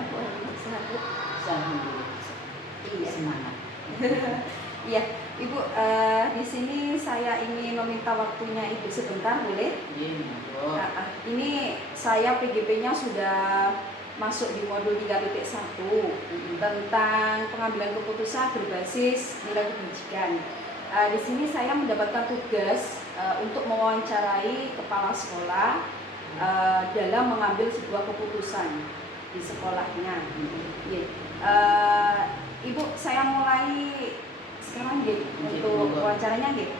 Gimana Bu? Sehat Bu? Alhamdulillah. Iya. Semangat. Iya, Ibu, di sini saya ingin meminta waktunya Ibu sebentar, boleh? Iya, monggo. Ini saya PGP-nya sudah masuk di modul 3.1 tentang pengambilan keputusan berbasis nilai kebajikan. Di sini saya mendapatkan tugas untuk mewawancarai kepala sekolah dalam mengambil sebuah keputusan di sekolahnya. Ibu, saya mulai sekarang untuk wawancaranya gitu.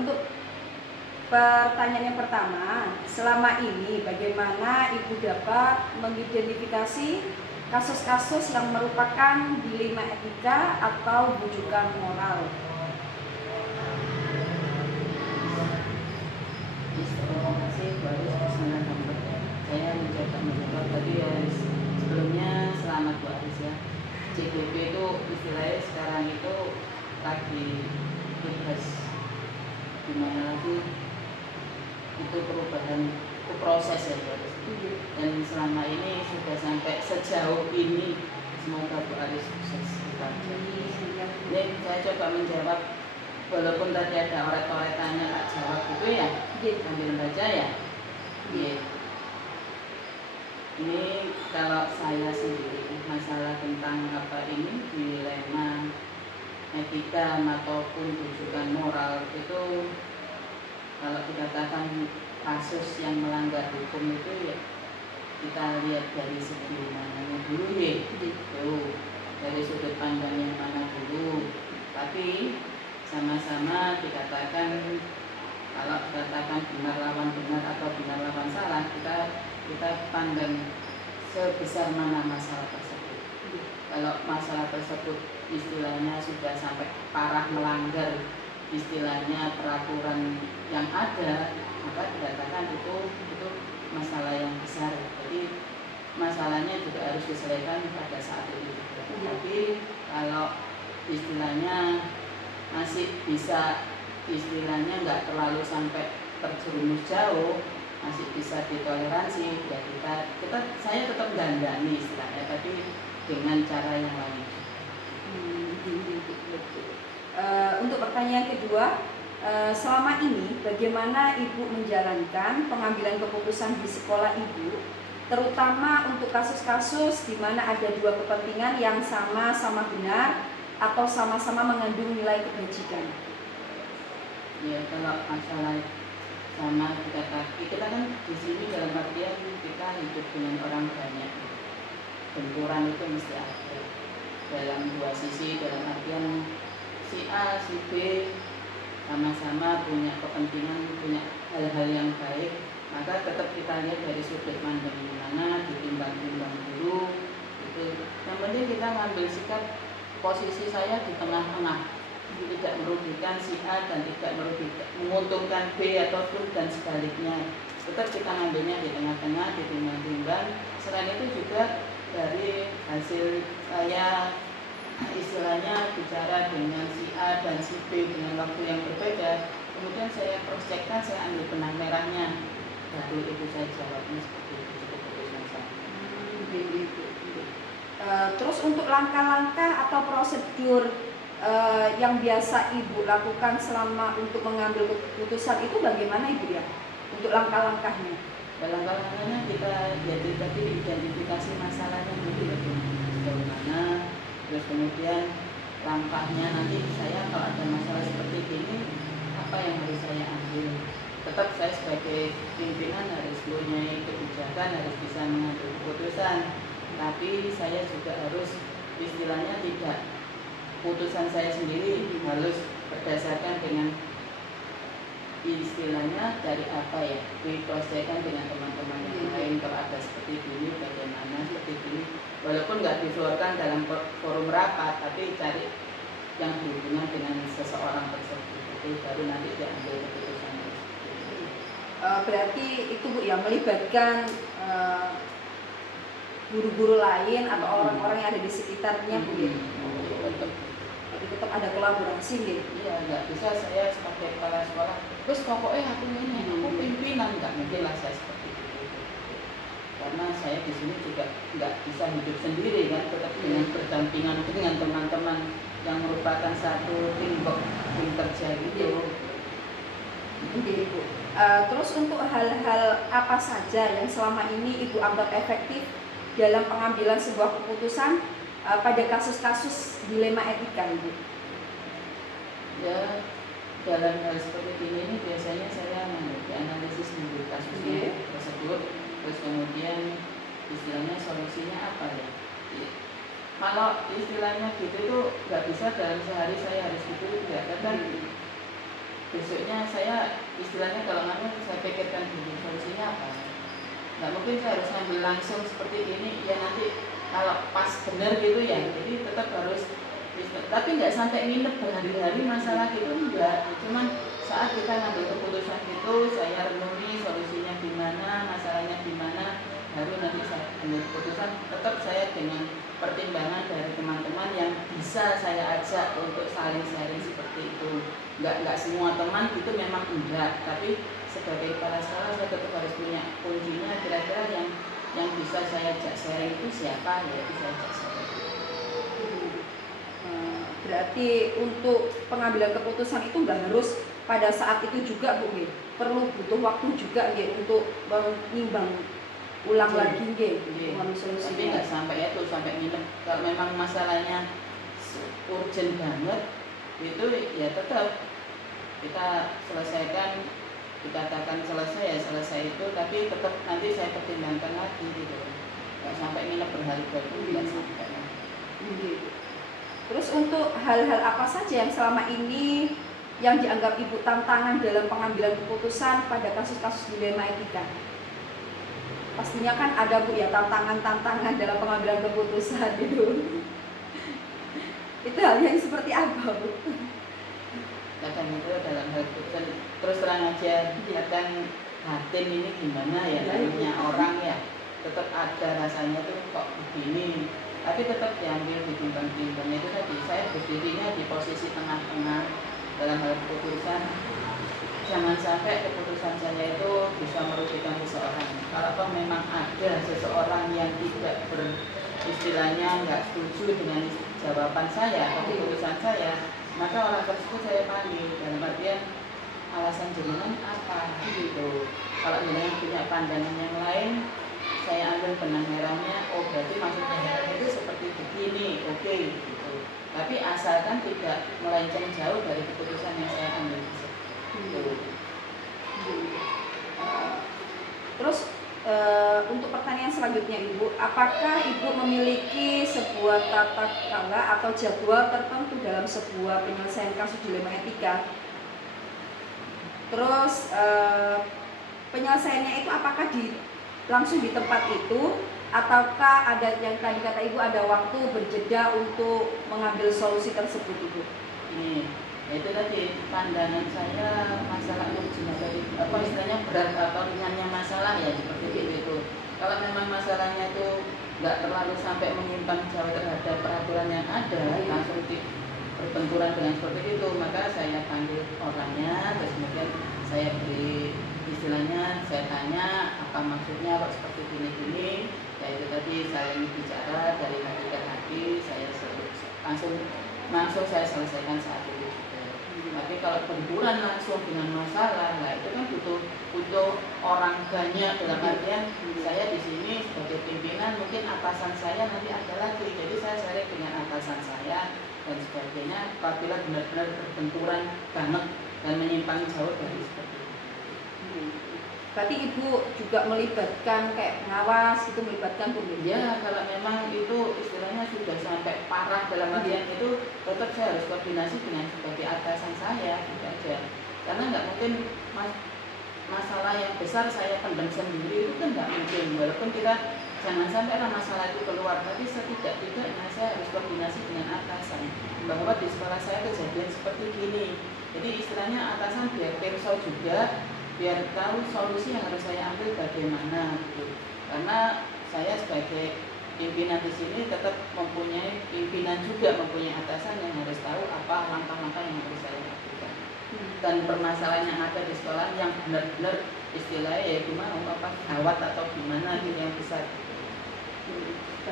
Untuk pertanyaan yang pertama, selama ini bagaimana Ibu dapat mengidentifikasi kasus-kasus yang merupakan dilema etika atau bujukan moral? Terima kasih baru kesempatan saya mencoba menjawab tadi ya. Sebelumnya selamat Bu Aris ya. CGP itu istilahnya sekarang itu lagi bebas dimana lagi itu perubahan itu proses ya Bu Aris. Dan selama ini sudah sampai sejauh ini, semoga Bu Aris sukses. Ini saya coba menjawab walaupun tadi ada oret-oretannya tak jawab gitu ya, sambil baca ya. Ini kalau saya sendiri masalah tentang apa ini dilema etika ataupun rujukan moral itu, kalau dikatakan kasus yang melanggar hukum itu ya kita lihat dari segi mananya dulu ya, gitu, dari sudut pandang yang mana dulu. Tapi sama-sama dikatakan, kalau dikatakan benar lawan benar atau benar lawan salah, kita pandang sebesar mana masalah tersebut. Kalau masalah tersebut istilahnya sudah sampai parah melanggar istilahnya peraturan yang ada, maka dikatakan itu masalah yang besar. Jadi masalahnya juga harus diselesaikan pada saat itu. Tapi kalau istilahnya masih bisa istilahnya nggak terlalu sampai terjerumus jauh, masih bisa ditoleransi, ya saya tetap dandani istilahnya, tapi dengan cara yang lain. Untuk pertanyaan kedua, selama ini bagaimana Ibu menjalankan pengambilan keputusan di sekolah Ibu, terutama untuk kasus-kasus di mana ada dua kepentingan yang sama-sama benar atau sama-sama mengandung nilai kebajikan? Ya, kalau masalah sama kita kan di sini dalam artian kita hidup dengan orang banyak, benturan itu mesti ada dalam dua sisi, dalam artian si A, si B sama-sama punya kepentingan, punya hal-hal yang baik, maka tetap kita lihat dari sudut pandang mana, ditimbang-timbang dulu itu. Yang penting kita ngambil sikap posisi saya di tengah-tengah, tidak merugikan si A dan tidak menguntungkan B ataupun dan sebaliknya. Tetap kita ngambilnya di tengah-tengah, ditimbang-timbang. Selain itu juga dari hasil saya istilahnya bicara dengan si A dan si B dengan waktu yang berbeda, kemudian saya cross checkkan, saya ambil benang merahnya, baru itu saya jawabnya seperti itu, keputusan saya. Terus untuk langkah-langkah atau prosedur yang biasa Ibu lakukan selama untuk mengambil keputusan itu bagaimana Ibu ya? Untuk langkah-langkahnya? Langkah-langkahnya kita jadi tadi identifikasi masalahnya dulu bagaimana, terus kemudian langkahnya nanti saya kalau ada masalah seperti ini apa yang harus saya ambil. Tetap saya sebagai pimpinan harus punya kebijakan, harus bisa mengambil keputusan, tapi saya juga harus istilahnya tidak putusan saya sendiri, harus berdasarkan dengan istilahnya dari apa ya, diproseskan dengan teman-teman yang lain. Kalau ada seperti ini bagaimana, seperti ini, walaupun nggak dikeluarkan dalam forum rapat, tapi cari yang berhubungan dengan seseorang tersebut, itu baru nanti diambil keputusan. Berarti itu Bu ya, melibatkan guru-guru lain atau orang-orang yang ada di sekitarnya Bu ya? Jadi tetap ada kolaborasi gitu. Iya, nggak bisa saya sebagai kepala sekolah terus pokoknya aku ini, aku pimpinan, nggak mungkin lah saya seperti itu. Karena saya di sini juga nggak bisa hidup sendiri kan, tetap dengan berdampingan dengan teman-teman yang merupakan satu tim kerja gitu. Oke, Ibu. Terus untuk hal-hal apa saja yang selama ini Ibu anggap efektif dalam pengambilan sebuah keputusan pada kasus-kasus dilema etika, Ibu? Ya, dalam hal seperti ini biasanya saya analisis dulu kasusnya tersebut, terus kemudian istilahnya solusinya apa ya. Kalau istilahnya gitu itu nggak bisa dalam sehari saya harus gitu, nggak kan. Besoknya saya istilahnya kalau nggak saya pikirkan dulu solusinya apa. Nggak mungkin saya harus ambil langsung seperti ini ya, nanti kalau pas benar gitu ya, jadi tetap harus. Tapi nggak sampai nginep berhari-hari masalah gitu, enggak. Cuman saat kita ngambil keputusan itu saya renungi solusinya gimana, masalahnya gimana, baru nanti saya ambil keputusan. Tetap saya dengan pertimbangan dari teman-teman yang bisa saya ajak untuk saling sharing seperti itu. Nggak semua teman itu memang enggak, tapi sebagai kepala sekolah saya tetap harus punya kuncinya, kira-kira yang bisa saya ajak sharing itu siapa, ya itu saya ajak sharing. Berarti untuk pengambilan keputusan itu nggak harus pada saat itu juga, Bu, nggih. Perlu butuh waktu juga nggih untuk menimbang ulang lagi nggih solusinya. Tapi nggak sampai itu sampai nginep. Kalau memang masalahnya urgent banget itu ya tetap kita selesaikan, dikatakan selesai ya selesai itu, tapi tetap nanti saya pertimbangkan lagi gitu. Nggak sampai nginep berhari-hari, nggak sampai. Terus untuk hal-hal apa saja yang selama ini yang dianggap Ibu tantangan dalam pengambilan keputusan pada kasus-kasus dilema etika? Pastinya kan ada, Bu, ya, tantangan-tantangan dalam pengambilan keputusan itu. Itu hal yang seperti apa, Bu? Kadang itu dalam hal keputusan terus terang aja, kadang batin ini gimana ya, namanya orang ya tetap ada rasanya tuh kok begini, tapi tetap diambil ditimbang-timbang. Itu tadi saya berdirinya di posisi tengah-tengah dalam hal keputusan. Jangan sampai keputusan saya itu bisa merugikan seseorang. Kalau memang ada seseorang yang tidak beristilahnya nggak setuju dengan jawaban saya atau keputusan saya, maka orang tersebut saya panggil dalam artian alasan jenengan apa gitu. Kalau jenengan punya pandangan yang lain, saya ambil benang merahnya. Oh, berarti maksudnya itu seperti begini, oke gitu. Tapi asalkan tidak melenceng jauh dari keputusan yang saya ambil. Terus untuk pertanyaan selanjutnya, Ibu, apakah Ibu memiliki sebuah tata cara atau jadwal tertentu dalam sebuah penyelesaian kasus dilema etika? Terus penyelesaiannya itu apakah langsung di tempat itu, ataukah ada yang tadi kata Ibu ada waktu berjeda untuk mengambil solusi tersebut, Ibu? Ini itu tadi pandangan saya masalah urgent atau apa istilahnya berat atau ringannya masalah ya seperti itu. Kalau memang masalahnya itu nggak terlalu sampai menyimpang jauh terhadap peraturan yang ada, langsung berbenturan dengan seperti itu, maka saya panggil orangnya, terus kemudian saya beri istilahnya, saya tanya apa maksudnya kok seperti gini-gini. Ya itu tadi saya bicara dari hati ke hati, saya langsung saya selesaikan saat itu. Tapi kalau benturan langsung dengan masalah, nah itu kan butuh orang banyak dalam artian saya di sini sebagai pimpinan, mungkin atasan saya nanti ada lagi, jadi saya sharing dengan atasan saya dan sebagainya. Apabila benar-benar berbenturan banget dan menyimpang jauh dari seperti itu. Berarti Ibu juga melibatkan kayak pengawas itu, melibatkan pemimpin? Ya, kalau memang itu istilahnya sudah sampai parah dalam artian itu, tetap saya harus koordinasi dengan sebagai atasan saya gitu aja. Karena nggak mungkin masalah yang besar saya pendam sendiri, itu kan nggak mungkin. Walaupun kita jangan sampai masalah itu keluar, tapi setidak-tidaknya saya harus koordinasi dengan atasan bahwa di sekolah saya kejadian seperti gini. Jadi istilahnya atasan biar perso juga, biar tahu solusi yang harus saya ambil bagaimana gitu. Karena saya sebagai pimpinan di sini tetap mempunyai pimpinan juga, mempunyai atasan yang harus tahu apa langkah-langkah yang harus saya lakukan. Dan permasalahan yang ada di sekolah yang benar-benar istilahnya ya cuma apa gawat atau gimana gitu yang besar.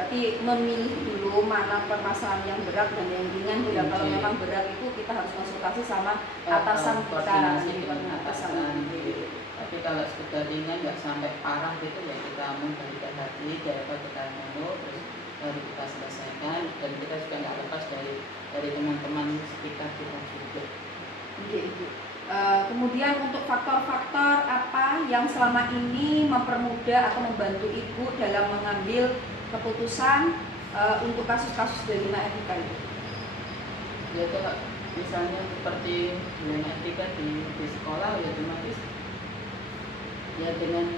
berarti memilih dulu mana permasalahan yang berat dan yang ringan ya. Kalau memang berat itu kita harus konsultasi sama atasan kita, koordinasi dengan atasan. Tapi kalau sekedar ringan nggak sampai parah gitu ya kita memberikan hati daripada kita nunggu terus baru kita selesaikan, dan kita juga nggak lepas dari teman-teman sekitar kita juga. Oke, Ibu. Kemudian untuk faktor-faktor apa yang selama ini mempermudah atau membantu Ibu dalam mengambil keputusan untuk kasus-kasus dilema etika itu? Ya kalau misalnya seperti dilema etika di sekolah ya otomatis ya dengan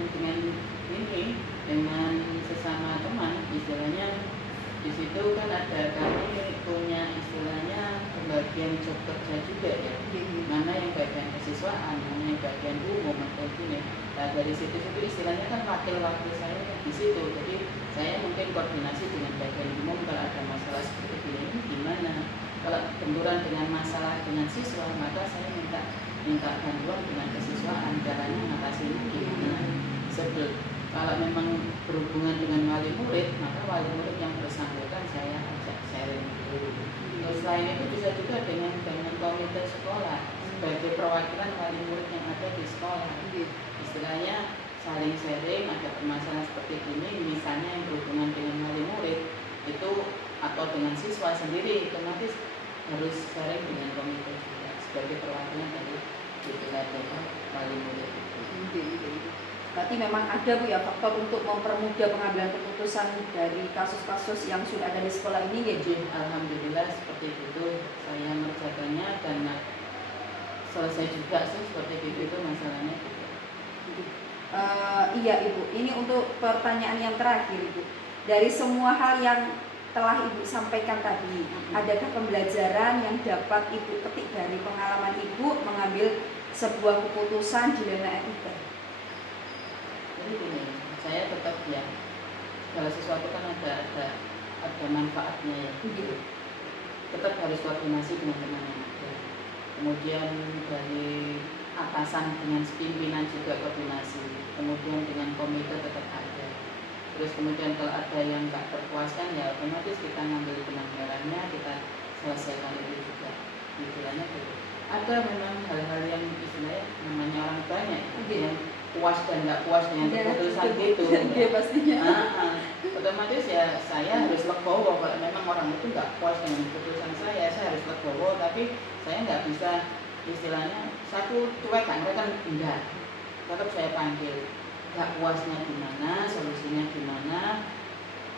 sesama teman, istilahnya di situ kan ada, kami punya istilahnya pembagian job kerja juga ya, mana yang bagian kesiswaan, mana yang bagian umum atau gini. Nah dari situ istilahnya kan wakil-wakil saya di situ, jadi saya mungkin koordinasi dengan bagian umum kalau ada masalah seperti ini gimana. Kalau benturan dengan masalah dengan siswa, maka saya minta bantuan dengan kesiswaan, caranya mengatasi ini gimana. Kalau memang berhubungan dengan wali murid, maka wali murid yang bersangkutan saya ajak sharing dulu. Terus selain itu bisa juga dengan komite sekolah sebagai perwakilan wali murid yang ada di sekolah. Istilahnya saling sharing, ada permasalahan seperti ini, misalnya yang berhubungan dengan wali murid itu atau dengan siswa sendiri, otomatis harus sharing dengan komite juga sebagai perwakilan dari wali murid. Berarti memang ada Bu ya faktor untuk mempermudah pengambilan keputusan dari kasus-kasus yang sudah ada di sekolah ini ya. Alhamdulillah seperti itu saya mengerjakannya dan selesai juga sih seperti itu masalahnya. Iya Ibu, ini untuk pertanyaan yang terakhir Ibu. Dari semua hal yang telah Ibu sampaikan tadi, adakah pembelajaran yang dapat Ibu petik dari pengalaman Ibu mengambil sebuah keputusan dilema etika? Jadi gini, saya tetap ya, kalau sesuatu kan ada manfaatnya ya. Tetap harus koordinasi dengan teman yang ada. Kemudian dari atasan dengan pimpinan juga koordinasi. Kemudian dengan komite tetap ada. Terus kemudian kalau ada yang nggak terpuaskan ya otomatis kita ngambil benang merahnya, kita selesaikan itu juga. Istilahnya gitu. Ada memang hal-hal yang istilahnya namanya orang banyak yang puas dan nggak puas dengan keputusan gitu. Ya, pastinya. Otomatis ya saya harus legowo kalau memang orang itu nggak puas dengan keputusan saya harus legowo, tapi saya nggak bisa istilahnya satu cuekan mereka enggak, tetap saya panggil nggak puasnya gimana, solusinya gimana,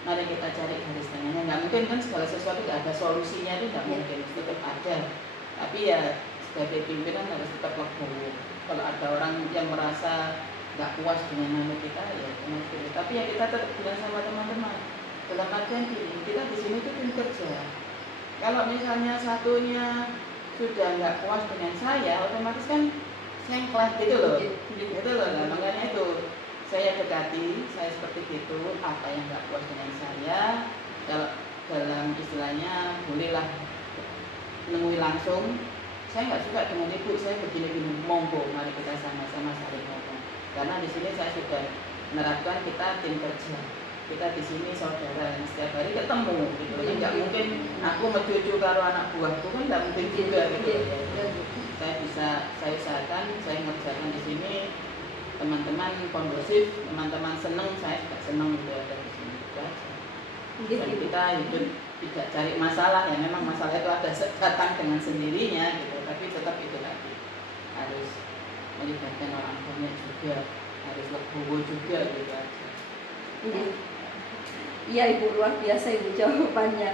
mari kita cari garis tengahnya. Nggak mungkin kan segala sesuatu nggak ada solusinya, itu nggak mungkin, tetap ada, tapi ya sebagai pimpinan harus tetap legowo. Kalau ada orang yang merasa nggak puas dengan nama kita ya kenapa, tapi ya kita tetap bilang sama teman-teman dalam artian gini, kita di sini tuh tim kerja. Kalau misalnya satunya sudah nggak puas dengan saya, otomatis kan sengklat gitu loh, gitu loh. Nah, makanya itu saya dekati, saya seperti itu, apa yang nggak puas dengan saya, dalam istilahnya bolehlah menemui langsung. Saya nggak suka dengan ibu, saya begini-begini, monggo, mari kita sama-sama saling ngomong. Karena di sini saya sudah menerapkan kita tim kerja, kita di sini saudara, setiap hari ketemu, gitu. Nggak mungkin aku mencucu karo anak buahku kan nggak mungkin juga, gitu. Saya usahakan, saya ngerjakan di sini, teman-teman kondusif, teman-teman seneng, saya juga seneng gitu ada di sini. Dan kita hidup tidak cari masalah ya, memang masalah itu ada datang dengan sendirinya gitu, tapi tetap itu lagi harus melibatkan orang banyak juga, harus legowo juga gitu aja. Iya Ibu, luar biasa Ibu jawabannya.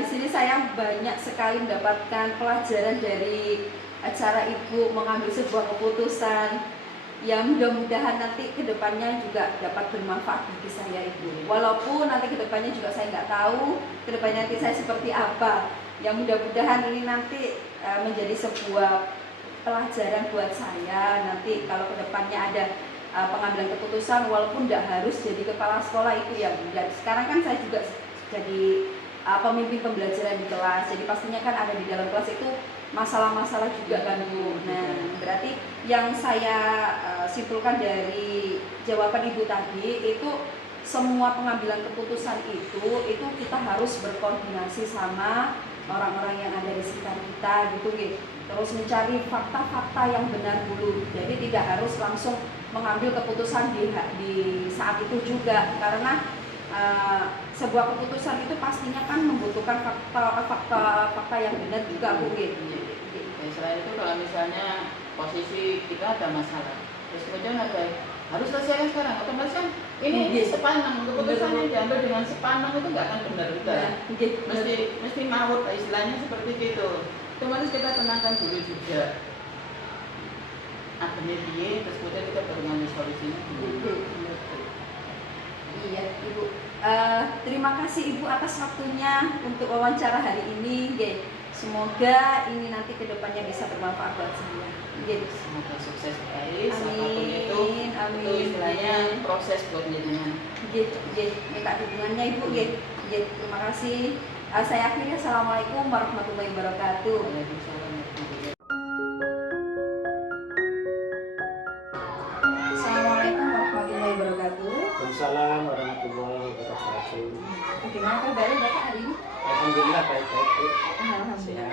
Di sini saya banyak sekali mendapatkan pelajaran dari cara Ibu mengambil sebuah keputusan yang mudah-mudahan nanti kedepannya juga dapat bermanfaat bagi saya Ibu. Walaupun nanti kedepannya juga saya nggak tahu kedepannya nanti saya seperti apa. Yang mudah-mudahan ini nanti menjadi sebuah pelajaran buat saya. Nanti kalau kedepannya ada pengambilan keputusan, walaupun tidak harus jadi kepala sekolah itu ya Bu. Dan sekarang kan saya juga jadi pemimpin pembelajaran di kelas. Jadi pastinya kan ada di dalam kelas itu masalah-masalah juga kan Bu. Nah, berarti yang saya simpulkan dari jawaban Ibu tadi itu semua pengambilan keputusan itu kita harus berkoordinasi sama orang-orang yang ada di sekitar kita gitu gitu. Terus mencari fakta-fakta yang benar dulu. Jadi tidak harus langsung mengambil keputusan di saat itu juga, karena sebuah keputusan itu pastinya kan membutuhkan fakta yang benar juga Bu gitu. Ya, selain itu kalau misalnya posisi kita ada masalah, terus kemudian ada harus selesaikan sekarang, otomatis kan ini sepanang keputusannya diambil dengan sepanang itu nggak akan benar juga. Mesti maut istilahnya seperti itu. Otomatis kita tenangkan dulu juga. Akhirnya dia, terus kemudian kita baru ngambil solusinya. Iya Ibu. Terima kasih Ibu atas waktunya untuk wawancara hari ini. Semoga ini nanti kedepannya bisa bermanfaat buat saya. Semoga sukses guys. Amin. Itu istilahnya proses buat jenengan. Minta dukungannya Ibu. Terima kasih. Saya akhiri. Assalamualaikum warahmatullahi wabarakatuh. Waalaikumsalam. Assalamualaikum warahmatullahi wabarakatuh. Waalaikumsalam warahmatullahi wabarakatuh. Bagaimana kabarnya Bapak hari ini? Alhamdulillah baik-baik Bu. Alhamdulillah.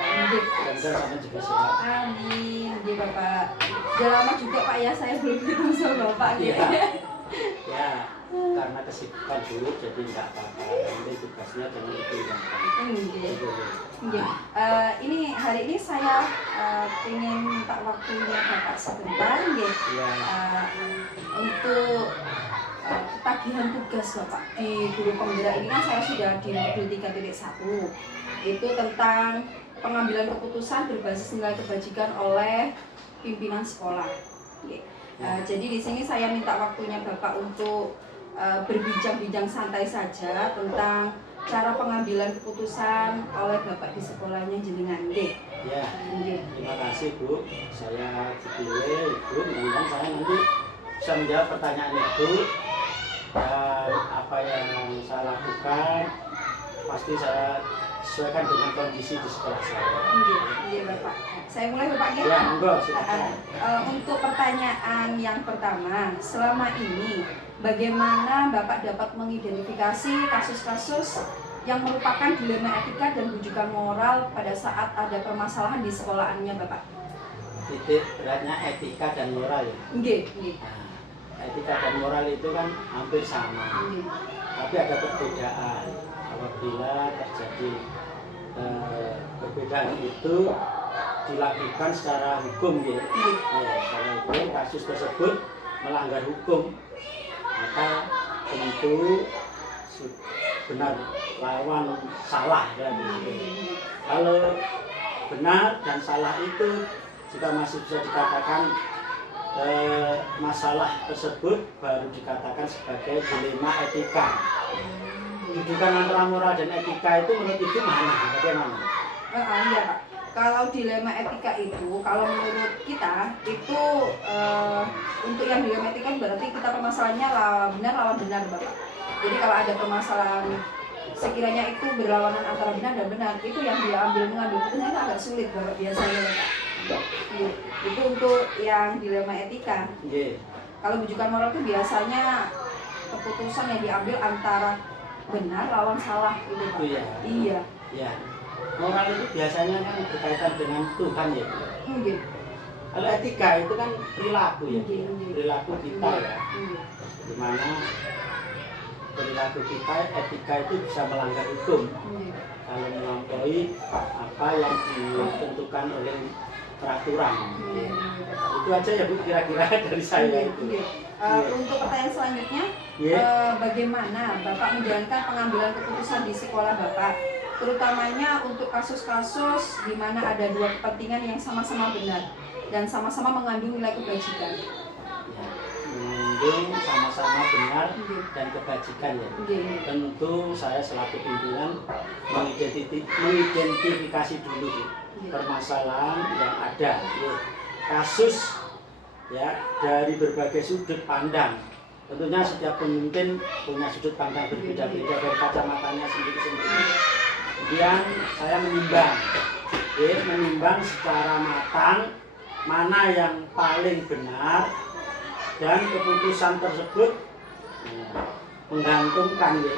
Dan sama juga sehat. Amin. Bapak. Sudah lama juga Pak ya saya belum ketemu sama Bapak Iya. Ya, karena kesibukan dulu jadi nggak apa-apa. Nanti tugasnya jangan ditinggalkan. Ini hari ini saya ingin minta waktunya Bapak sebentar untuk ketagihan tugas Bapak di Guru Penggerak ini kan saya sudah di modul 3.1. Itu tentang pengambilan keputusan berbasis nilai kebajikan oleh pimpinan sekolah. Jadi di sini saya minta waktunya Bapak untuk berbincang-bincang santai saja tentang cara pengambilan keputusan oleh Bapak di sekolahnya jenengan. Ya, terima kasih Bu. Saya dipilih Ibu, mudah-mudahan saya nanti bisa menjawab pertanyaan Ibu. Dan apa yang saya lakukan pasti saya sesuaikan dengan kondisi di sekolah saya. Iya Bapak. Saya mulai Bapak Ya, monggo silakan. Untuk pertanyaan yang pertama, selama ini bagaimana Bapak dapat mengidentifikasi kasus-kasus yang merupakan dilema etika dan rujukan moral pada saat ada permasalahan di sekolahannya Bapak? Titik beratnya etika dan moral ya. Nah, etika dan moral itu kan hampir sama, tapi ada perbedaan. Apabila terjadi perbedaan itu dilakukan secara hukum ya, secara hukum kasus tersebut melanggar hukum, maka tentu benar lawan salah ya. Kalau benar dan salah itu jika masih bisa dikatakan masalah tersebut baru dikatakan sebagai dilema etika. Rujukan antara moral dan etika itu menurut Ibu mana? Bagaimana? Iya Pak. Kalau dilema etika itu, kalau menurut kita itu untuk yang dilema etika berarti kita permasalahannya lawan benar Bapak. Jadi kalau ada permasalahan sekiranya itu berlawanan antara benar dan benar, itu yang mengambil keputusan itu agak sulit Bapak biasanya Bapak. Itu untuk yang dilema etika. Kalau rujukan moral itu biasanya keputusan yang diambil antara benar lawan salah gitu Pak. Iya. Ya. Moral itu biasanya kan berkaitan dengan Tuhan ya. Kalau etika itu kan perilaku ya. Perilaku kita ya. Dimana perilaku kita, etika itu bisa melanggar hukum. Kalau melampaui apa yang ditentukan oleh peraturan. Itu aja ya Bu kira-kira dari saya itu. Untuk pertanyaan selanjutnya, bagaimana Bapak menjalankan pengambilan keputusan di sekolah Bapak, terutamanya untuk kasus-kasus di mana ada dua kepentingan yang sama-sama benar dan sama-sama mengandung nilai kebajikan. Mengandung sama-sama benar dan kebajikan ya. Tentu saya selaku pimpinan mengidentifikasi dulu permasalahan yang ada, kasus ya dari berbagai sudut pandang. Tentunya setiap pemimpin punya sudut pandang berbeda-beda dari kacamatanya sendiri-sendiri. Kemudian saya menimbang secara matang mana yang paling benar dan keputusan tersebut menggantungkan ya.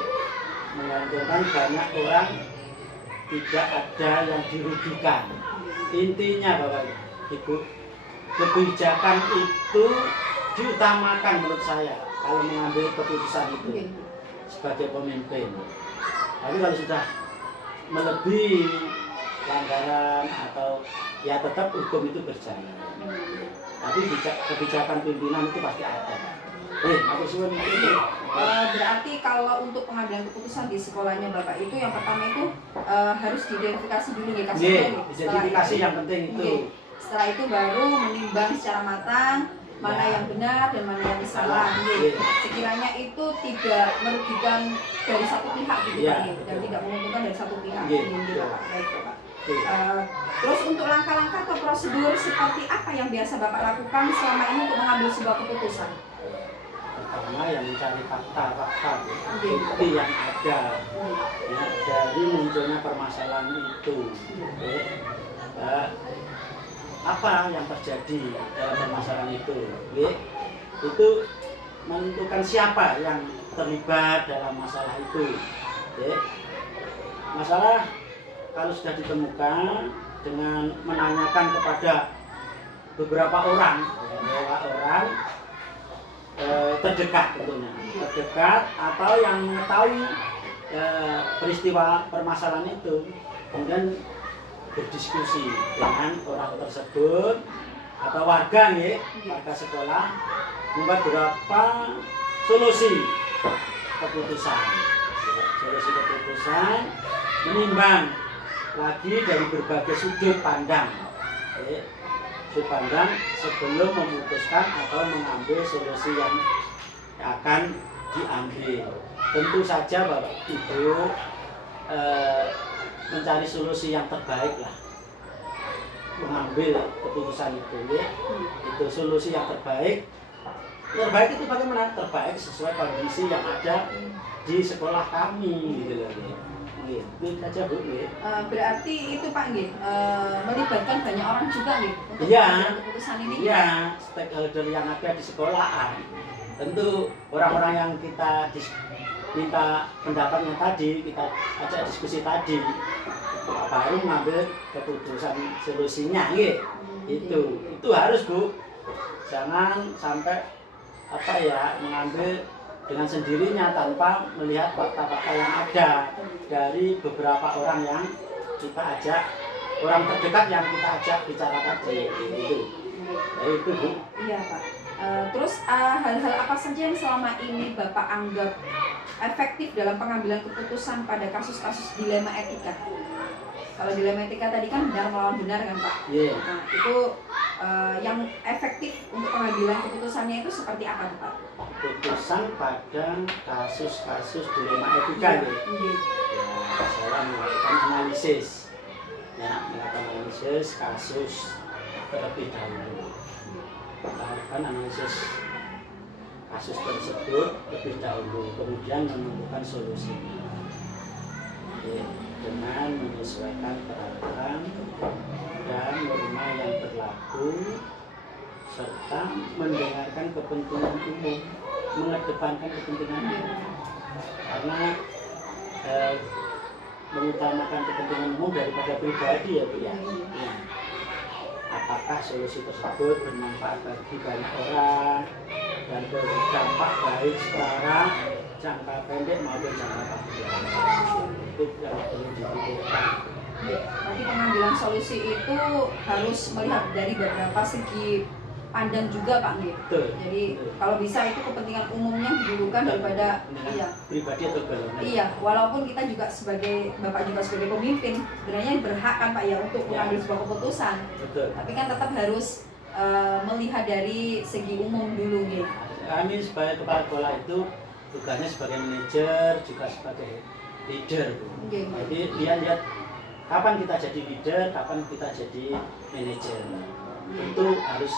Menggantungkan banyak orang tidak ada yang dirugikan. Intinya Bapak Ibu, kebijakan itu diutamakan menurut saya kalau mengambil keputusan itu sebagai pemimpin. Tapi kalau sudah melebihi pelanggaran atau ya tetap hukum itu berjalan. Tapi kebijakan pimpinan itu pasti ada. Aku suwun itu. Berarti kalau untuk pengambilan keputusan di sekolahnya Bapak itu yang pertama itu harus diidentifikasi dulu nih kasusnya. Identifikasi yang penting itu. Setelah itu baru menimbang secara matang mana yang benar dan mana yang salah. Sekiranya itu tidak merugikan dari satu pihak gitu Pak, dan tidak menguntungkan dari satu pihak. Baik Pak. Terus untuk langkah-langkah atau prosedur seperti apa yang biasa Bapak lakukan selama ini untuk mengambil sebuah keputusan? Pertama yang mencari fakta-fakta bukti yang ada ya, dari munculnya permasalahan itu. Apa yang terjadi dalam permasalahan itu? Itu menentukan siapa yang terlibat dalam masalah itu. Masalah kalau sudah ditemukan dengan menanyakan kepada beberapa orang terdekat tentunya, terdekat atau yang mengetahui peristiwa permasalahan itu, kemudian berdiskusi dengan orang tersebut atau warga sekolah, membuat beberapa solusi keputusan, menimbang lagi dari berbagai sudut pandang. Sebelum memutuskan atau mengambil solusi yang akan diambil. Tentu saja Bapak Ibu mencari solusi yang terbaik lah, mengambil keputusan itu itu solusi yang terbaik itu bagaimana? Terbaik sesuai kondisi yang ada di sekolah kami gitu loh. Itu saja Bu. Berarti itu Pak melibatkan banyak orang juga untuk keputusan ini. Iya, stakeholder yang ada di sekolahan. Tentu orang-orang yang kita minta pendapatnya tadi, kita ajak diskusi tadi, baru mengambil keputusan solusinya itu harus Bu. Jangan sampai mengambil dengan sendirinya tanpa melihat fakta-fakta yang ada dari beberapa orang yang kita ajak, orang terdekat yang kita ajak bicara tadi itu Bu. Iya Pak. Terus hal-hal apa saja yang selama ini Bapak anggap efektif dalam pengambilan keputusan pada kasus-kasus dilema etika? Kalau dilema etika tadi kan benar melawan benar kan Pak? Nah itu yang efektif untuk pengambilan keputusannya itu seperti apa Pak? Keputusan pada kasus-kasus dilema etika saya melakukan analisis kasus terlebih dahulu, melakukan analisis kasus tersebut terlebih dahulu, kemudian menentukan solusinya dengan menyesuaikan peraturan dan norma yang berlaku serta mendengarkan kepentingan umum, mengedepankan kepentingan umum, karena mengutamakan kepentingan umum daripada pribadi ya Bu ya. Apakah solusi tersebut bermanfaat bagi banyak orang dan berdampak baik secara jangka pendek maupun jangka panjang, itu yang perlu dipikirkan. Berarti pengambilan solusi itu harus melihat dari beberapa segi pandang juga Pak Betul. Jadi kalau bisa itu kepentingan umumnya didulukan daripada pribadi atau golongan. Iya, walaupun kita juga sebagai Bapak juga sebagai pemimpin sebenarnya berhak kan Pak untuk mengambil sebuah keputusan. Betul. Tapi kan tetap harus melihat dari segi umum dulu Kami sebagai kepala sekolah itu tugasnya sebagai manajer juga sebagai leader Bu. Jadi dia lihat kapan kita jadi leader, kapan kita jadi manajer. Tentu harus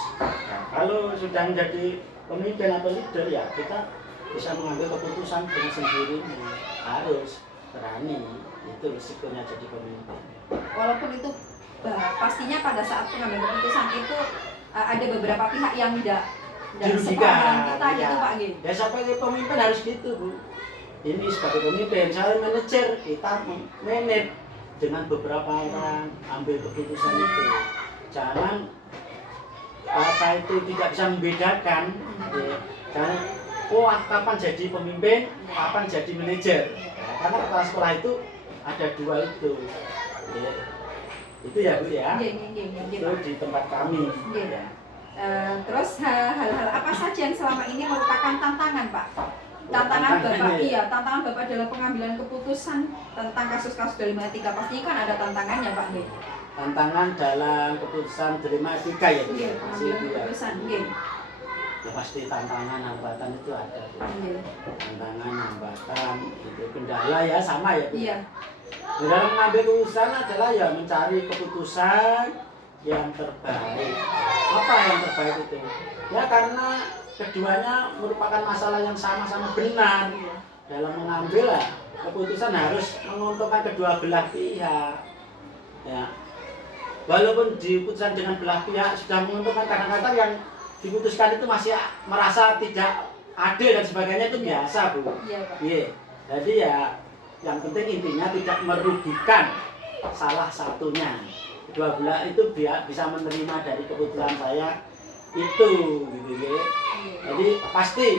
kalau sudah menjadi pemimpin atau leader ya kita bisa mengambil keputusan dengan sendiri, harus berani, itu risikonya jadi pemimpin. Walaupun itu pastinya pada saat pengambilan keputusan itu ada beberapa pihak yang tidak dirugikan kita gitu Pak Ya sebagai pemimpin harus gitu Bu. ini sebagai pemimpin, saya manajer, kita manage dengan beberapa orang ambil keputusan itu. Jangan apa itu tidak bisa membedakan. Ya. Jangan kapan jadi pemimpin, kapan jadi manajer. Nah, karena kepala sekolah itu ada dua itu. Ya. Itu ya Bu ya. Itu di tempat kami. Ya. Terus hal-hal apa saja yang selama ini merupakan tantangan Pak? Tantangan Bapak, iya, tantangan Bapak dalam pengambilan keputusan tentang kasus-kasus Dilematika. Pastinya kan ada tantangannya Pak. Tantangan dalam keputusan Dilematika ya Bu. Iya, pengambilan keputusan. Ya pasti tantangan, hambatan itu ada. Tantangan, hambatan, itu kendala ya sama ya Bu. Iya. Dalam mengambil keputusan adalah ya mencari keputusan yang terbaik. Apa yang terbaik itu? Ya karena keduanya merupakan masalah yang sama-sama benar. Dalam mengambil keputusan harus menguntungkan kedua belah pihak. Ya. Walaupun diputuskan dengan belah pihak sudah menguntungkan, kadang-kadang yang diputuskan itu masih merasa tidak adil dan sebagainya, itu biasa Bu. Iya Pak. Iya. Jadi ya yang penting intinya tidak merugikan salah satunya. Kedua belah itu bisa menerima dari keputusan saya itu gitu ya. Jadi pasti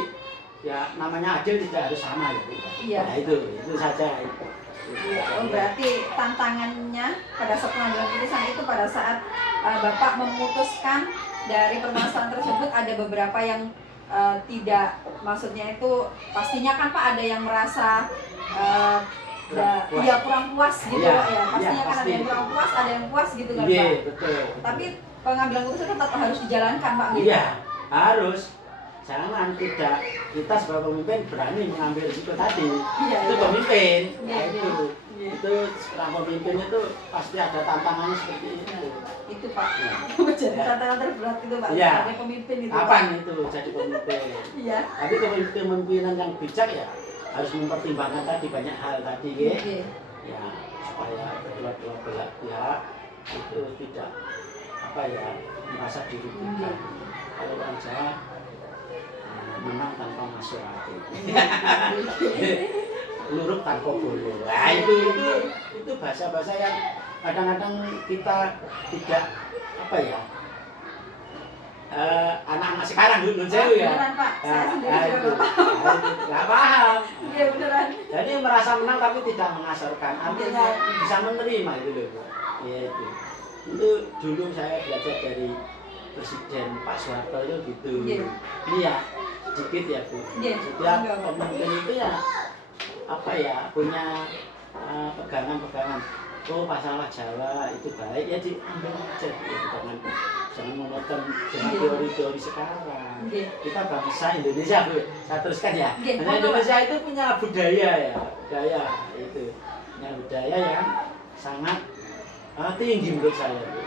ya namanya adil tidak harus sama ya Bu. Iya. Nah itu saja. Oh, berarti tantangannya pada saat pengambilan keputusan itu pada saat Bapak memutuskan dari permasalahan tersebut ada beberapa yang tidak, maksudnya itu pastinya kan Pak ada yang merasa ya kurang puas gitu Pak ya. Pastinya kan ada yang kurang puas, ada yang puas gitu kan Pak. Iya, betul. Tapi pengambilan keputusan tetap harus dijalankan Pak gitu. Iya, harus. Jangan tidak kita sebagai pemimpin berani mengambil risiko tadi. Iya, itu iya. pemimpin. Iya, Nah, iya. Iya. Itu seorang pemimpin itu pasti ada tantangannya seperti itu. Itu Pak. Ya. Jadi Ya. tantangan terberat itu Pak Iya. sebagai pemimpin itu Kapan Pak. itu jadi pemimpin? Iya. Tapi kepemimpinan yang bijak ya harus mempertimbangkan tadi banyak hal tadi ya. Oke. Ya supaya kedua belah pihak itu tidak apa ya merasa dirugikan. Kalau orang Jawa menang tanpa masuk hati, luruk tanpa bulu. Nah itu bahasa-bahasa yang kadang-kadang kita tidak apa ya, anak-anak sekarang dulu jauh ya. Beneran Pak, saya sendiri juga itu. nggak paham. Nggak paham. Iya beneran. Jadi merasa menang tapi tidak mengasarkan, artinya bisa menerima itu loh. Ya itu. Itu dulu saya belajar dari Presiden Pak Soeharto itu gitu. Iya, sedikit ya Bu. Setiap pemimpin itu ya apa ya punya pegangan-pegangan. Oh masalah Jawa itu baik ya diambil aja ya, jangan monoton dengan teori-teori sekarang. Kita bangsa Indonesia Bu. Saya teruskan ya. Karena Indonesia itu punya budaya ya, budaya itu, punya budaya yang sangat tinggi menurut saya Bu.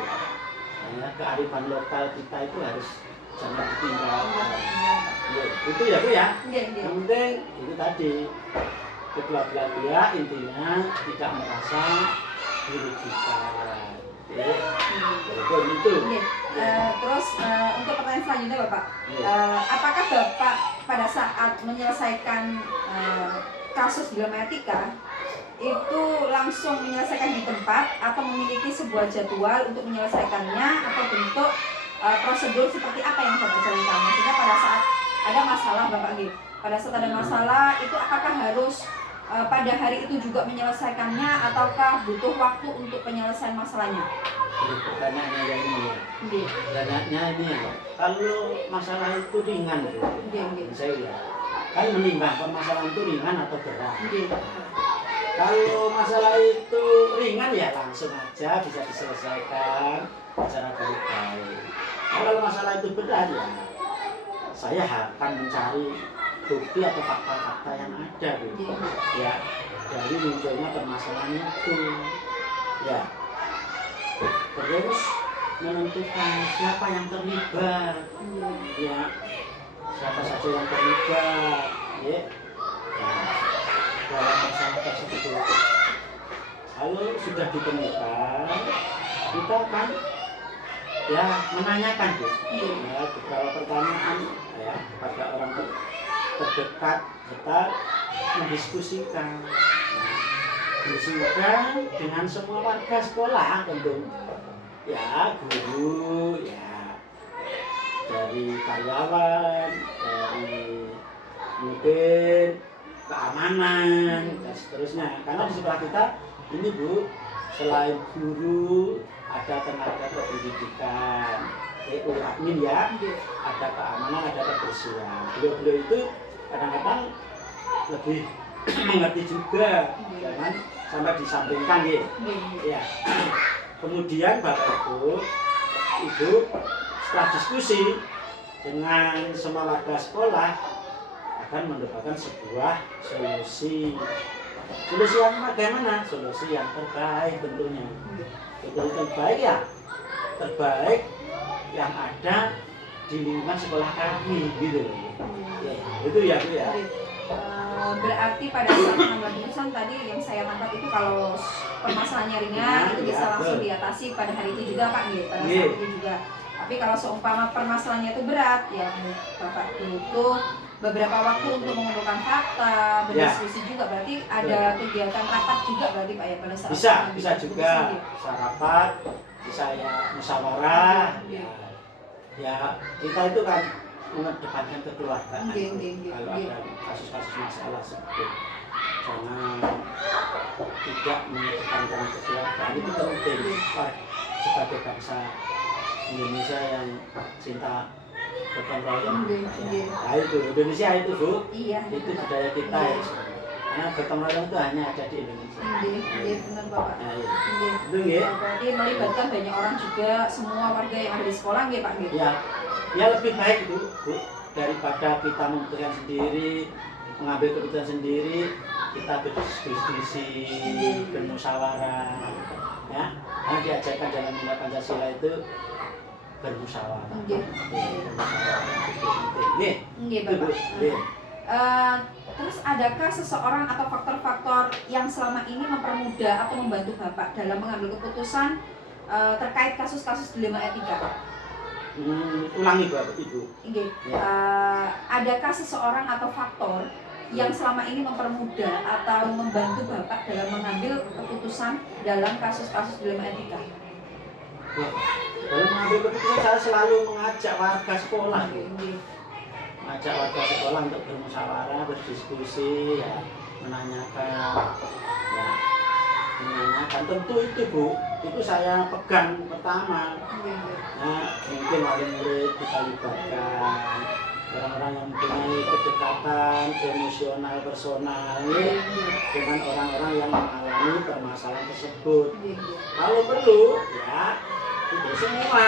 Ya, kearifan lokal kita itu harus jangan ditinggalkan. Ya, itu ya Bu ya. Yang penting itu tadi kedua belah pihak intinya tidak merasa dirugikan. Itu. Terus untuk pertanyaan selanjutnya Bapak, apakah Bapak pada saat menyelesaikan kasus Dilematika itu langsung menyelesaikan di tempat atau memiliki sebuah jadwal untuk menyelesaikannya atau bentuk prosedur seperti apa yang Bapak jalankan? Maksudnya pada saat ada masalah Bapak gitu, pada saat ada masalah itu apakah harus pada hari itu juga menyelesaikannya ataukah butuh waktu untuk penyelesaian masalahnya? Jadi pertanyaannya yang ini ya. Pertanyaannya ini ya. Kalau masalah itu ringan Bu, saya ya, kan menimbang permasalahan itu ringan atau berat. Kalau masalah itu ringan ya langsung aja bisa diselesaikan secara baik-baik. Kalau masalah itu berat ya saya akan mencari bukti atau fakta-fakta yang ada gitu. Ya dari munculnya permasalahan itu ya terus menentukan siapa yang terlibat ya siapa saja yang terlibat ya dalam masalah tersebut. Kalau sudah ditemukan kita akan ya menanyakan Bu ya beberapa pertanyaan ya kepada orang terdekat serta mendiskusikan. Diskusikan dengan semua warga sekolah tentu. Ya, guru, ya dari karyawan, dari mungkin keamanan dan seterusnya. Karena di sekolah kita ini Bu, selain guru ada tenaga kependidikan, admin ya, ada keamanan, ada kebersihan. Beliau-beliau itu kadang-kadang lebih mengerti juga, jangan sampai disampingkan ya. Ya. Kemudian Bapak Ibu setelah diskusi dengan semua warga sekolah akan mendapatkan sebuah solusi. Solusi yang bagaimana? Solusi yang terbaik tentunya. Solusi terbaik ya, terbaik yang ada di lingkungan sekolah kami gitu loh. Ya, itu ya Bu ya. Berarti pada saat mengambil keputusan tadi yang saya tangkap itu kalau permasalahannya ringan itu bisa langsung diatasi pada hari itu juga Pak nih, pada saat itu juga. Tapi kalau seumpama permasalahannya itu berat, ya Bapak butuh beberapa waktu untuk mengumpulkan fakta, berdiskusi juga. Berarti ada kegiatan rapat juga berarti Pak ya pada saat bisa juga, bisa rapat, bisa ya musyawarah. Ya kita itu kan mengedepankan kekeluargaan. Kalau ada kasus-kasus masalah seperti jangan tidak mengedepankan kekeluargaan itu penting sebagai bangsa Indonesia yang cinta gotong royong. Nah itu Indonesia itu Bu, itu budaya kita ya. Karena gotong royong itu hanya ada di Indonesia. Benar Bapak. Itu ya. Berarti melibatkan banyak orang juga, semua warga yang ada di sekolah ya Pak. Ya lebih baik itu Bu, daripada kita memutuskan sendiri, mengambil keputusan sendiri, kita berdiskusi, bermusyawarah, ya. Karena diajarkan dalam nilai Pancasila itu bermusyawarah. Bapak. Terus adakah seseorang atau faktor-faktor yang selama ini mempermudah atau membantu Bapak dalam mengambil keputusan terkait kasus-kasus dilema etika? Ulangi Bapak Ibu. Adakah seseorang atau faktor yang selama ini mempermudah atau membantu Bapak dalam mengambil keputusan dalam kasus-kasus dilema etika? Dalam mengambil keputusan saya selalu mengajak warga sekolah. Mengajak warga sekolah untuk bermusyawarah, berdiskusi, ya, menanyakan tentu itu Bu, itu saya pegang pertama. Nah, mungkin wali murid kita libatkan, orang-orang yang mempunyai kedekatan emosional personal dengan orang-orang yang mengalami permasalahan tersebut. Kalau perlu ya itu semua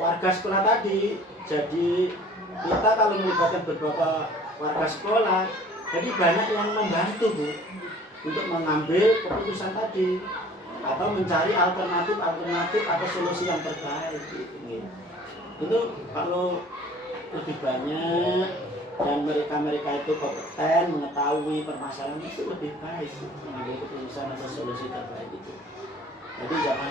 warga sekolah tadi. Jadi kita kalau melibatkan beberapa warga sekolah, jadi banyak yang membantu Bu untuk mengambil keputusan tadi atau mencari alternatif atau solusi yang terbaik gitu. Itu kalau lebih banyak dan mereka itu kompeten mengetahui permasalahan itu lebih baik mengambil keputusan atau solusi terbaik itu. Jadi jangan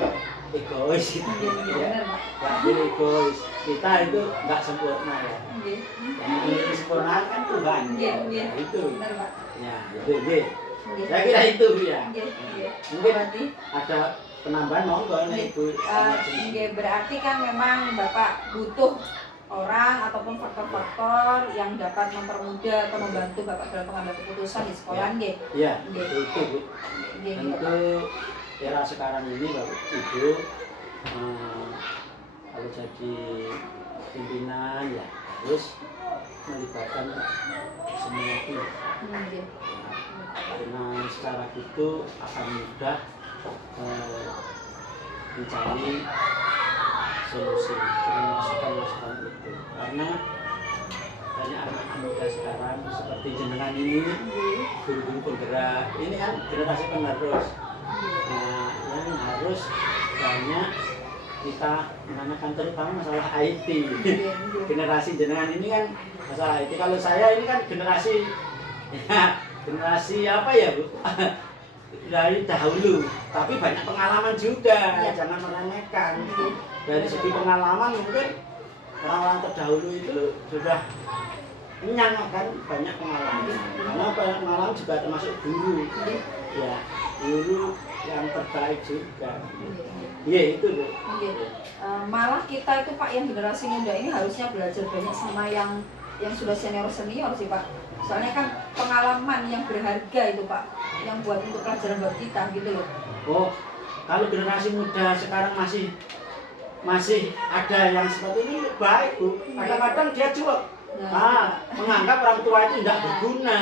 egois gitu, ya. Jangan egois. Kita itu nggak sempurna ya. Yang sempurna kan Tuhan. Itu. Ya, itu. Saya kira itu ya. Mungkin ada penambahan monggo Ibu. Berarti kan memang Bapak butuh orang ataupun faktor-faktor yang dapat mempermudah atau membantu Bapak dalam pengambilan keputusan di sekolah nggih. Iya, itu Bu. Tentu era sekarang ini Bapak Ibu kalau jadi pimpinan ya harus melibatkan semua pihak. Dengan secara itu akan mudah mencari solusi dengan masukan-masukan itu, karena banyak anak muda sekarang seperti jenengan ini guru-guru penggerak ini kan generasi penerus. Nah yang harus banyak kita menanyakan terutama masalah IT. Generasi jenengan ini kan masalah IT. Kalau saya ini kan generasi ya, generasi apa ya Bu? Dari dahulu, tapi banyak pengalaman juga, jangan meremehkan. Dari segi pengalaman mungkin orang-orang terdahulu itu sudah kenyang kan banyak pengalaman. Karena banyak pengalaman juga termasuk guru. Ya, guru yang terbaik juga. Iya itu Bu. Iya. Malah kita itu Pak yang generasi muda ini harusnya belajar banyak sama yang sudah senior sih Pak. Soalnya kan pengalaman yang berharga itu Pak, yang buat untuk pelajaran buat kita gitu loh. Oh, kalau generasi muda sekarang masih ada yang seperti ini baik Bu. Kadang-kadang dia cuek. Menganggap orang tua itu tidak berguna.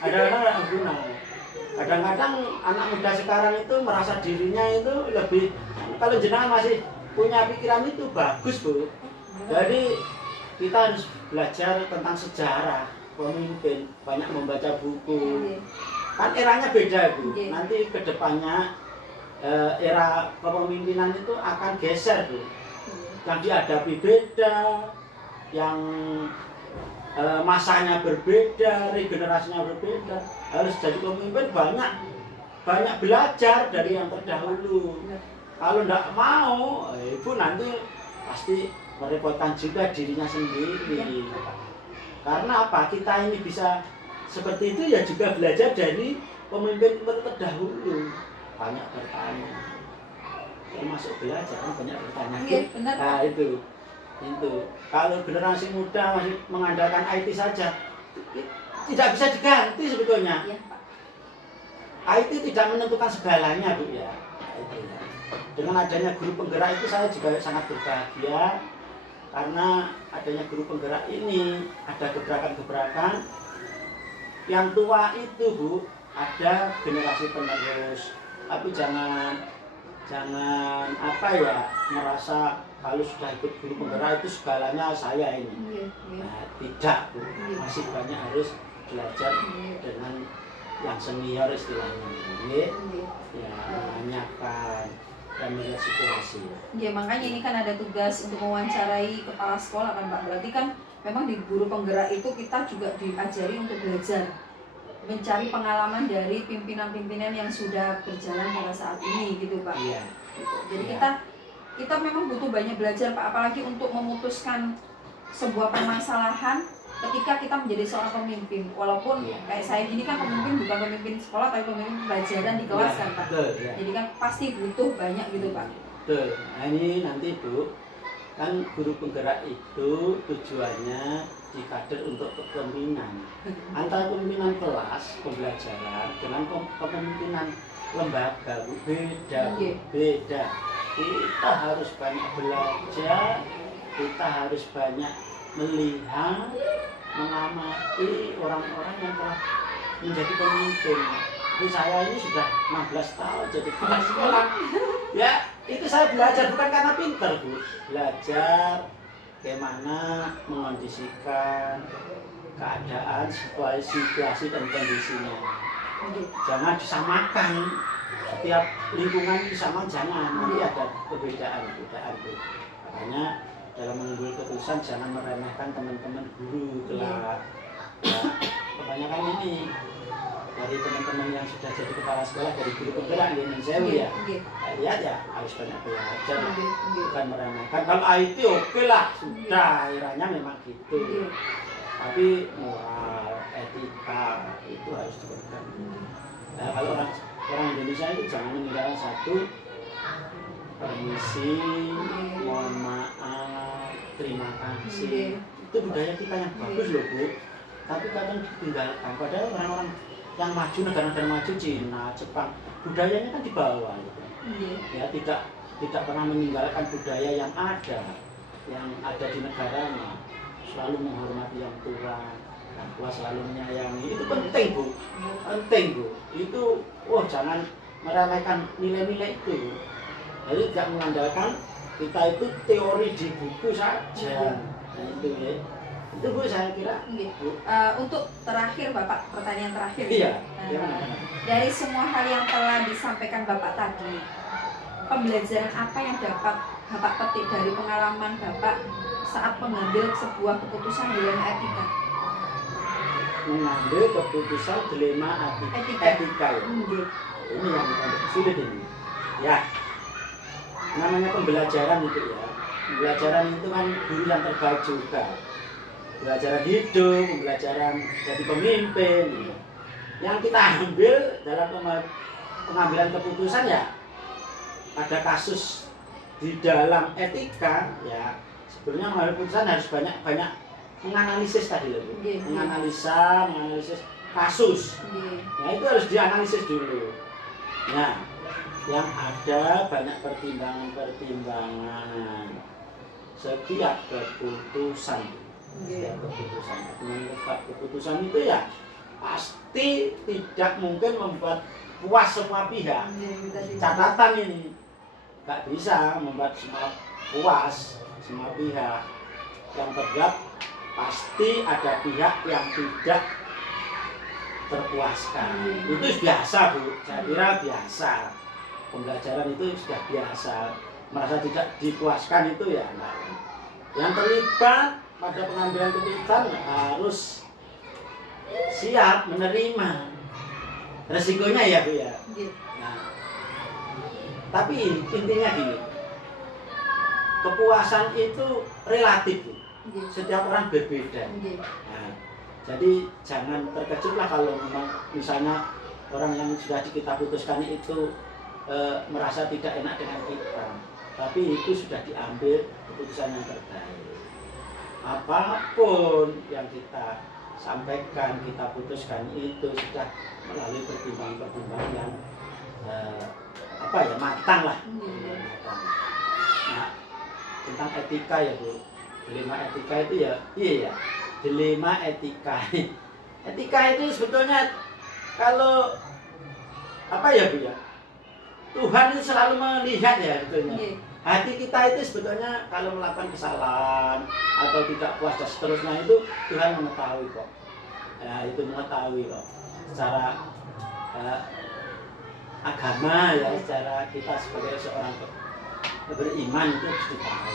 Kadang-kadang tidak berguna. Kadang-kadang anak muda sekarang itu merasa dirinya itu lebih, kalau jenengan masih punya pikiran itu bagus Bu. Jadi kita harus belajar tentang sejarah pemimpin, banyak membaca buku. Kan eranya beda Bu. Nanti kedepannya era kepemimpinan itu akan geser Bu. Yang dihadapi beda, yang masanya berbeda, regenerasinya berbeda. Harus jadi pemimpin banyak belajar dari yang terdahulu. Kalau tidak mau, Ibu nanti pasti merepotkan juga dirinya sendiri. Karena apa? Kita ini bisa seperti itu ya juga belajar dari pemimpin terdahulu. Banyak bertanya. Termasuk belajar kan banyak bertanya. Iya, benar. Nah itu. Kalau generasi muda masih mengandalkan IT saja, tidak bisa diganti sebetulnya. Iya, Pak. IT tidak menentukan segalanya Bu ya. Dengan adanya guru penggerak itu saya juga sangat berbahagia. Karena adanya guru penggerak ini ada gebrakan-gebrakan yang tua itu Bu, ada generasi penerus. Tapi jangan apa ya, merasa kalau sudah ikut guru penggerak itu segalanya saya ini. Nah, tidak Bu. Masih banyak harus belajar dengan yang senior istilahnya. Ya, menanyakan dan melihat situasi. Ya makanya ini kan ada tugas untuk mewawancarai kepala sekolah kan Pak. Berarti kan memang di guru penggerak itu kita juga diajari untuk belajar mencari pengalaman dari pimpinan-pimpinan yang sudah berjalan pada saat ini gitu Pak. Iya. Gitu. Jadi kita memang butuh banyak belajar Pak, apalagi untuk memutuskan sebuah permasalahan ketika kita menjadi seorang pemimpin. Walaupun kayak saya gini kan pemimpin, bukan pemimpin sekolah tapi pemimpin pelajaran di kelas kan Pak. Betul, ya. Jadi kan pasti butuh banyak gitu Pak. Betul. Nah ini nanti Bu, kan guru penggerak itu tujuannya dikader untuk kepemimpinan. Antara kepemimpinan kelas, pembelajaran dengan kepemimpinan lembaga Bu, beda Bu, beda. Kita harus banyak belajar, kita harus banyak melihat, mengamati orang-orang yang telah menjadi pemimpin. Ini saya ini sudah 16 tahun jadi kepala sekolah. Ya, itu saya belajar bukan karena pinter Bu. Belajar bagaimana mengondisikan keadaan, situasi dan kondisinya. Jangan disamakan. Setiap lingkungan disamakan, jangan. Nanti ada perbedaan Bu. Makanya dalam mengambil keputusan jangan meremehkan teman-teman guru kelak. Ya, kebanyakan ini dari teman-teman yang sudah jadi kepala sekolah, dari guru penggerak di Indonesia ya. Lihat ya, harus banyak belajar, bukan meremehkan. Kalau IT oke lah, sudah akhirnya memang gitu. Tapi moral, etika itu harus dipegang. Nah, kalau orang Indonesia itu jangan meninggalkan satu, permisi, mohon maaf, terima kasih. Itu budaya kita yang bagus loh Bu. Tapi kadang ditinggalkan. Padahal orang-orang yang maju, negara-negara maju, Cina, Jepang, budayanya kan di bawah gitu. Ya tidak pernah meninggalkan budaya yang ada di negaranya. Selalu menghormati yang tua, yang tua selalu menyayangi. Itu penting Bu. Penting Bu. Itu jangan meremehkan nilai-nilai itu. Jadi tidak mengandalkan kita itu teori di buku saja. Nah itu ya. Itu Bu saya kira. Bu. Untuk terakhir Bapak, pertanyaan terakhir. Iya. Dari semua hal yang telah disampaikan Bapak tadi, pembelajaran apa yang dapat Bapak petik dari pengalaman Bapak saat mengambil sebuah keputusan dilema etika? Mengambil keputusan dilema etika ya. Ini yang sulit ini. Ya. Namanya pembelajaran itu ya. Pembelajaran itu kan guru yang terbaik juga. pembelajaran hidup, pembelajaran jadi pemimpin. Yang kita ambil dalam pengambilan keputusan ya pada kasus di dalam etika ya sebenarnya mengambil keputusan harus banyak menganalisis tadi loh, menganalisis kasus. Nah itu harus dianalisis dulu. Nah yang ada banyak pertimbangan setiap keputusan. Keputusan itu ya pasti tidak mungkin membuat puas semua pihak. Catatan ini nggak bisa membuat semua puas semua pihak. Yang terlihat pasti ada pihak yang tidak terpuaskan. Itu biasa Bu, saya kira biasa. Pembelajaran itu sudah biasa. Merasa tidak dipuaskan itu ya enggak. Yang terlibat pada pengambilan keputusan harus siap menerima resikonya ya Bu ya. Nah, tapi intinya gini, kepuasan itu relatif Bu. Setiap orang berbeda. Nah, jadi jangan terkejutlah kalau memang misalnya orang yang sudah kita putuskan itu merasa tidak enak dengan kita, tapi itu sudah diambil keputusan yang terbaik. Apapun yang kita sampaikan, kita putuskan itu sudah melalui pertimbangan-pertimbangan yang matang lah. Matang. Nah, tentang etika ya Bu, dilema etika itu ya, iya ya, dilema etika. Etika itu sebetulnya kalau Bu ya, Tuhan itu selalu melihat ya sebetulnya. Hati kita itu sebetulnya kalau melakukan kesalahan atau tidak puas dan seterusnya itu Tuhan mengetahui kok. Ya, itu mengetahui kok. Secara agama ya, secara kita sebagai seorang beriman itu pasti tahu.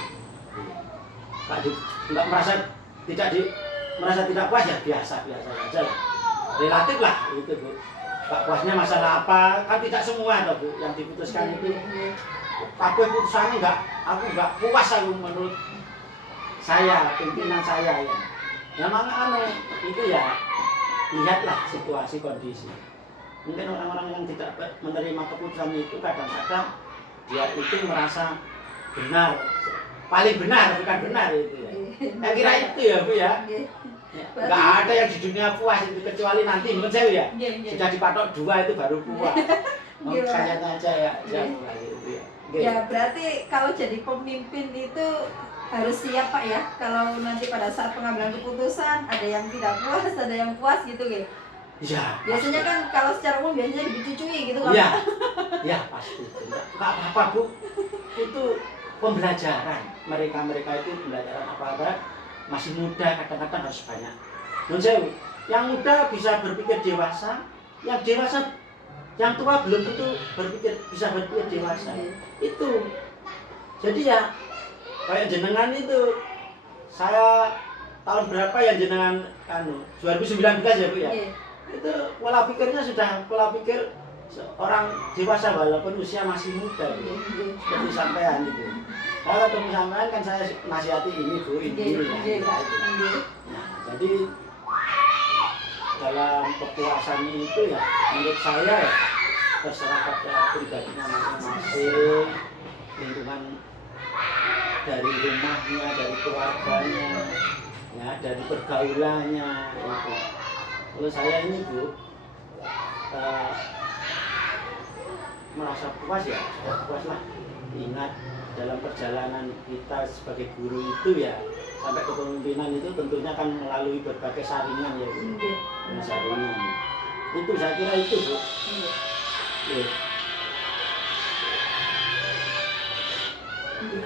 Enggak merasa tidak puas ya biasa saja lah. Relatif lah itu Bu. Pak puasnya masalah apa? Kan tidak semua toh Bu yang diputuskan itu. Kabeh putusannya aku enggak puas aku menurut saya, pimpinan saya ya. Yang mana itu ya lihatlah situasi kondisi. Mungkin orang-orang yang tidak menerima keputusan itu kadang-kadang dia itu merasa benar, paling benar bukan benar itu ya. Saya kira itu ya Bu ya. Enggak ada yang di dunia puas itu kecuali nanti menurut saya ya. Sudah dipatok 2 itu baru puas. Kayaknya aja ya. Ya berarti kalau jadi pemimpin itu harus siap Pak ya. Kalau nanti pada saat pengambilan keputusan ada yang tidak puas, ada yang puas gitu ya. Ya. Biasanya kan kalau secara umum biasanya dicucui gitu kan. Iya. Ya pasti. Enggak apa-apa Bu. Itu pembelajaran. Mereka itu pembelajaran apa-apa masih muda, kadang-kadang harus banyak. Menurut saya, yang muda bisa berpikir dewasa, yang dewasa, yang tua belum tentu bisa berpikir dewasa. Itu. Jadi ya kayak jenengan itu, saya tahun berapa ya jenengan 2019 ya Bu ya. Itu pola pikirnya sudah pola pikir orang dewasa walaupun usia masih muda Bu. Seperti sampean itu. Kalau ketemu sampean kan saya nasihati ini Bu, ini ya. Nah, jadi dalam kepuasan itu ya menurut saya ya terserah pada pribadinya masing-masing, lingkungan dari rumahnya, dari keluarganya, ya dari pergaulannya itu. Kalau saya ini Bu merasa puas ya, sudah puas lah. Ingat dalam perjalanan kita sebagai guru itu ya sampai ke kepemimpinan itu tentunya kan melalui berbagai saringan ya Bu. Saringan. Itu saya kira itu Bu.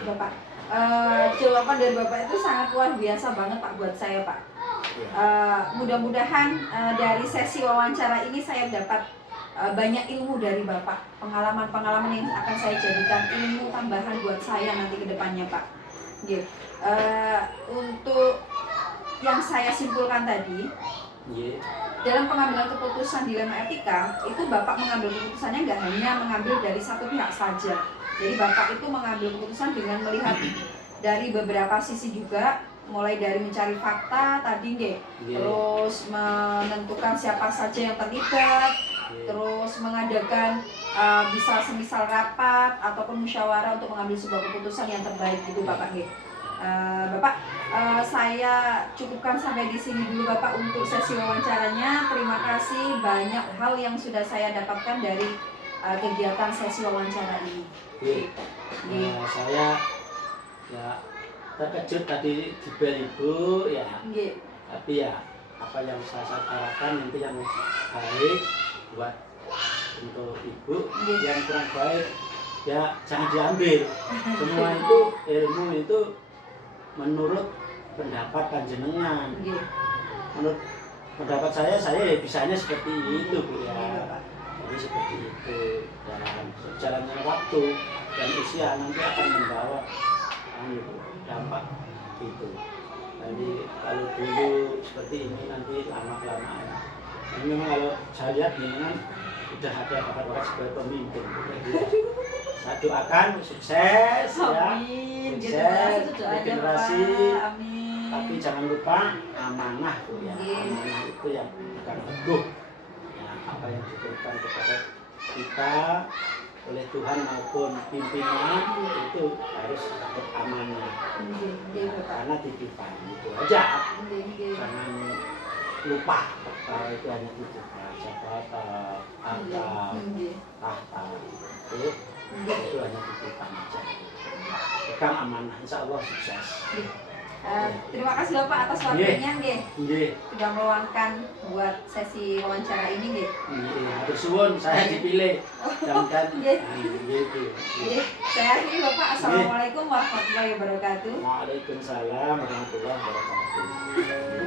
Bapak, jawaban dari Bapak itu sangat luar biasa banget Pak buat saya Pak. Mudah-mudahan dari sesi wawancara ini saya dapat banyak ilmu dari Bapak, pengalaman-pengalaman yang akan saya jadikan ilmu tambahan buat saya nanti ke depannya Pak. Untuk yang saya simpulkan tadi, dalam pengambilan keputusan dilema etika, itu Bapak mengambil keputusannya nggak hanya mengambil dari satu pihak saja. Jadi Bapak itu mengambil keputusan dengan melihat dari beberapa sisi juga, mulai dari mencari fakta tadi nggih, Nggih. terus menentukan siapa saja yang terlibat, Nggih. terus mengadakan bisa semisal rapat ataupun musyawarah untuk mengambil sebuah keputusan yang terbaik gitu Bapak nggih. Bapak, saya cukupkan sampai di sini dulu Bapak untuk sesi wawancaranya. Terima kasih, banyak hal yang sudah saya dapatkan dari kegiatan sesi wawancara ini. Nggih. Nggih. Saya ya terkejut tadi dibel Ibu ya, Nggih. tapi ya apa yang saya harapkan nanti yang baik buat untuk Ibu, Nggih. yang kurang baik ya jangan diambil. Semua itu ilmu itu menurut pendapat panjenengan. Nggih. Menurut pendapat saya ya bisanya seperti itu Bu Nggih, ya. Bapak. Jadi seperti itu, dan berjalannya waktu dan usia nanti akan membawa dampak itu. Jadi kalau dulu seperti ini nanti lama-kelamaan. Ini memang kalau saya lihat memang sudah ada bakat-bakat sebagai pemimpin. Jadi saya doakan sukses ya, Amin. Gitu, sukses itu doanya, regenerasi. Bapak. Amin. Tapi jangan lupa amanah Bu ya. Iya. Amanah itu yang bukan teguh. Ya, apa yang diberikan kepada kita oleh Tuhan maupun pimpinan itu harus beramanah. Nggih, nggih, Bapak. Karena titipan itu aja. Nggih, nggih. Jangan lupa bahwa itu hanya titipan. Jabatan, harta, Nggih. tahta itu hanya titipan aja. Pegang amanah, insya Allah sukses. Terima kasih Bapak atas waktunya nggih. Nggih. Sudah meluangkan buat sesi wawancara ini nggih. Hatur suwun saya dipilih. Mudah-mudahan Nggih. gitu. Jadi saya akhiri Bapak. Assalamualaikum warahmatullahi wabarakatuh. Waalaikumsalam warahmatullahi wabarakatuh.